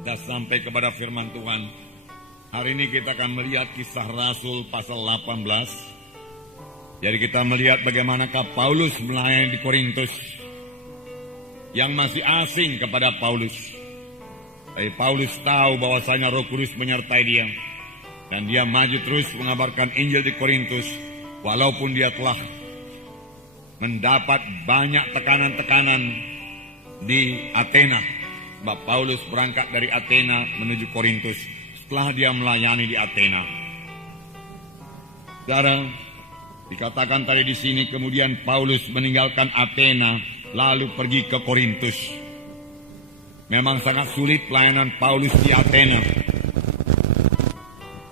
Kita sampai kepada firman Tuhan. Hari ini kita akan melihat kisah Rasul pasal 18. Jadi kita melihat bagaimanakah Paulus melayani di Korintus yang masih asing kepada Paulus. Tapi Paulus tahu bahwasanya Roh Kudus menyertai dia. Dan dia maju terus mengabarkan Injil di Korintus. Walaupun dia telah mendapat banyak tekanan-tekanan di Athena. Sebab Paulus berangkat dari Athena menuju Korintus setelah dia melayani di Athena. Saudara, dikatakan tadi di sini kemudian Paulus meninggalkan Athena lalu pergi ke Korintus. Memang sangat sulit pelayanan Paulus di Athena.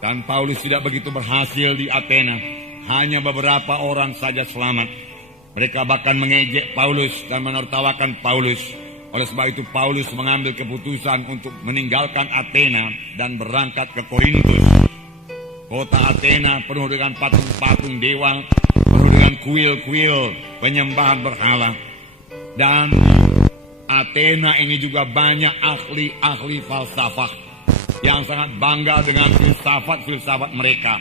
Dan Paulus tidak begitu berhasil di Athena. Hanya beberapa orang saja selamat. Mereka bahkan mengejek Paulus dan menertawakan Paulus. Oleh sebab itu Paulus mengambil keputusan untuk meninggalkan Athena dan berangkat ke Korintus. Kota Athena penuh dengan patung-patung dewa, penuh dengan kuil-kuil penyembahan berhala. Dan Athena ini juga banyak ahli-ahli falsafah yang sangat bangga dengan filsafat-filsafat mereka.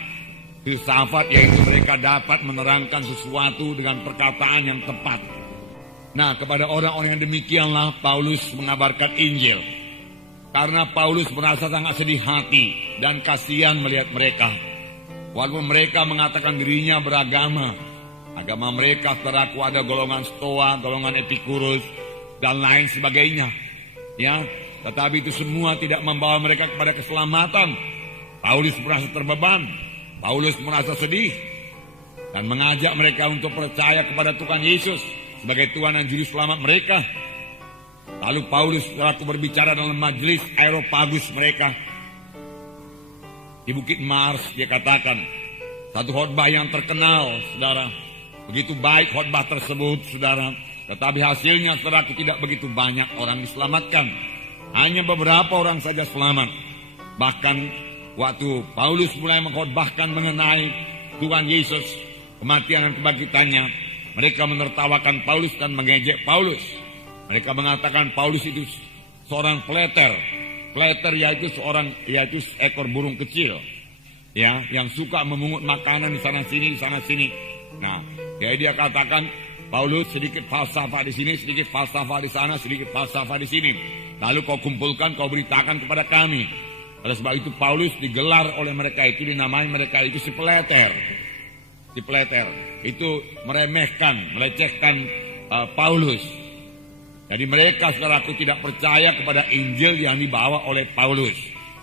Filsafat yaitu mereka dapat menerangkan sesuatu dengan perkataan yang tepat. Nah, kepada orang-orang yang demikianlah Paulus mengabarkan Injil. Karena Paulus merasa sangat sedih hati dan kasihan melihat mereka. Walaupun mereka mengatakan dirinya beragama. Agama mereka saudaraku ada golongan Stoa, golongan Epikurus, dan lain sebagainya. Ya, tetapi itu semua tidak membawa mereka kepada keselamatan. Paulus merasa terbeban. Paulus merasa sedih. Dan mengajak mereka untuk percaya kepada Tuhan Yesus sebagai Tuhan dan Juru Selamat mereka. Lalu Paulus waktu berbicara dalam majelis Areopagus mereka di Bukit Mars, dia katakan satu khotbah yang terkenal, saudara. Begitu baik khotbah tersebut, saudara. Tetapi hasilnya, saudaraku, tidak begitu banyak orang diselamatkan. Hanya beberapa orang saja selamat. Bahkan waktu Paulus mulai mengkhotbahkan mengenai Tuhan Yesus, kematian dan kebangkitannya, mereka menertawakan Paulus dan mengejek Paulus. Mereka mengatakan Paulus itu seorang peleter. Peleter yaitu seekor burung kecil, ya, yang suka memungut makanan di sana sini. Nah, jadi dia katakan Paulus sedikit falsafah di sini, sedikit falsafah di sana, sedikit falsafah di sini. Lalu kau kumpulkan, kau beritakan kepada kami. Oleh sebab itu Paulus digelar oleh mereka itu, dinamai mereka itu si peleter. Si peleter itu meremehkan, melecehkan Paulus. Jadi mereka, saudaraku, tidak percaya kepada Injil yang dibawa oleh Paulus.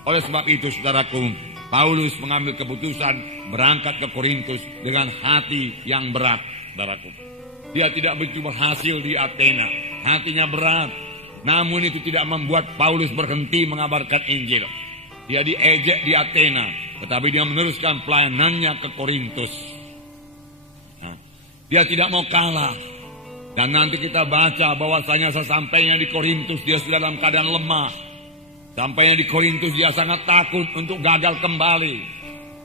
Oleh sebab itu, saudaraku, Paulus mengambil keputusan berangkat ke Korintus dengan hati yang berat, saudaraku. Dia tidak begitu berhasil di Athena, hatinya berat. Namun itu tidak membuat Paulus berhenti mengabarkan Injil. Dia diejek di Athena, tetapi dia meneruskan pelayanannya ke Korintus. Dia tidak mau kalah. Dan nanti kita baca bahwasanya sesampainya di Korintus dia sudah dalam keadaan lemah. Sampainya di Korintus dia sangat takut untuk gagal kembali.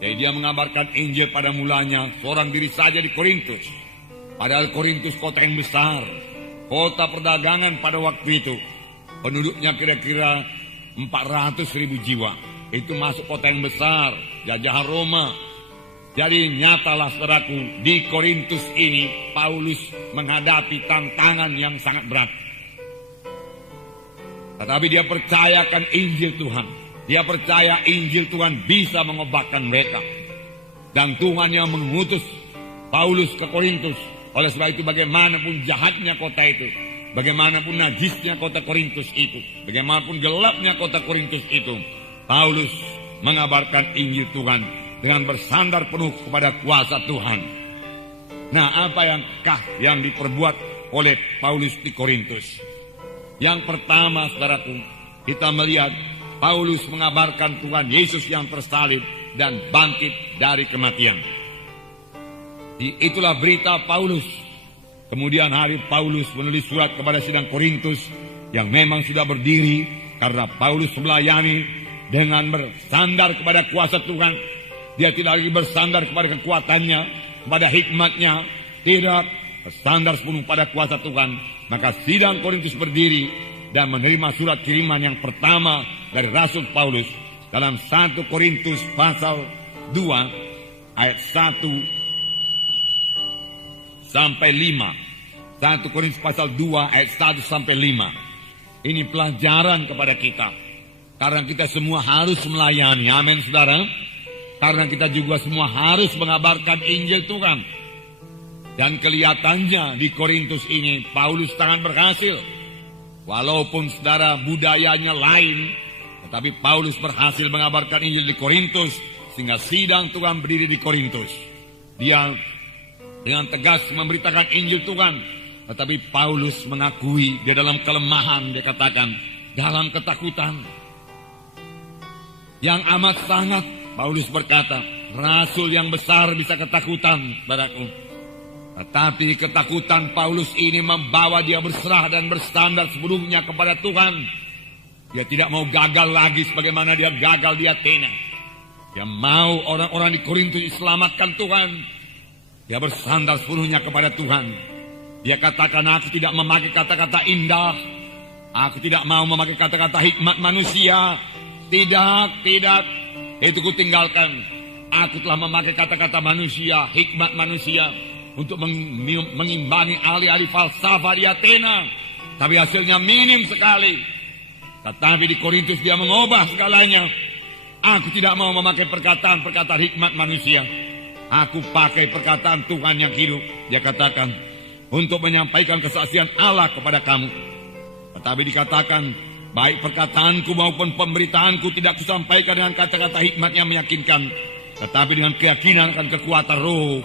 Jadi dia mengabarkan Injil pada mulanya seorang diri saja di Korintus. Padahal Korintus kota yang besar, kota perdagangan pada waktu itu. Penduduknya kira-kira 400.000 jiwa. Itu masuk kota yang besar, jajahan Roma. Jadi nyatalah, saudaraku, di Korintus ini Paulus menghadapi tantangan yang sangat berat. Tetapi dia percayakan Injil Tuhan. Dia percaya Injil Tuhan bisa mengobatkan mereka. Dan Tuhan yang mengutus Paulus ke Korintus. Oleh sebab itu bagaimanapun jahatnya kota itu, bagaimanapun najisnya kota Korintus itu, bagaimanapun gelapnya kota Korintus itu, Paulus mengabarkan Injil Tuhan dengan bersandar penuh kepada kuasa Tuhan. Nah, apa yang diperbuat oleh Paulus di Korintus? Yang pertama, saudaraku, kita melihat Paulus mengabarkan Tuhan Yesus yang tersalib dan bangkit dari kematian. Itulah berita Paulus. Kemudian hari Paulus menulis surat kepada sidang Korintus yang memang sudah berdiri karena Paulus melayani dengan bersandar kepada kuasa Tuhan. Dia tidak lagi bersandar kepada kekuatannya, kepada hikmatnya, tidak bersandar sepenuh pada kuasa Tuhan. Maka sidang Korintus berdiri dan menerima surat kiriman yang pertama dari Rasul Paulus dalam 1 Korintus pasal 2 ayat 1 sampai 5. 1 Korintus pasal 2 ayat 1 sampai 5. Ini pelajaran kepada kita. Karena kita semua harus melayani. Amin, saudara. Karena kita juga semua harus mengabarkan Injil Tuhan. Dan kelihatannya di Korintus ini Paulus sangat berhasil. Walaupun saudara budayanya lain, tetapi Paulus berhasil mengabarkan Injil di Korintus, sehingga sidang Tuhan berdiri di Korintus. Dia dengan tegas memberitakan Injil Tuhan, tetapi Paulus mengakui dia dalam kelemahan, dia katakan, dalam ketakutan yang amat sangat. Paulus berkata, rasul yang besar bisa ketakutan, saudaraku. Tetapi ketakutan Paulus ini membawa dia berserah dan bersandar sepenuhnya kepada Tuhan. Dia tidak mau gagal lagi sebagaimana dia gagal di Athena. Dia mau orang-orang di Korintus diselamatkan Tuhan. Dia bersandar sepenuhnya kepada Tuhan. Dia katakan, aku tidak memakai kata-kata indah. Aku tidak mau memakai kata-kata hikmat manusia. Tidak. Itu kutinggalkan. Aku telah memakai kata-kata manusia, hikmat manusia, untuk mengimbangi ahli-ahli falsafah di Athena. Tapi hasilnya minim sekali. Tetapi di Korintus dia mengubah segalanya. Aku tidak mau memakai perkataan-perkataan hikmat manusia. Aku pakai perkataan Tuhan yang hidup. Dia katakan, untuk menyampaikan kesaksian Allah kepada kamu. Tetapi dikatakan, baik perkataanku maupun pemberitaanku tidak kusampaikan dengan kata-kata hikmat yang meyakinkan, tetapi dengan keyakinan akan kekuatan roh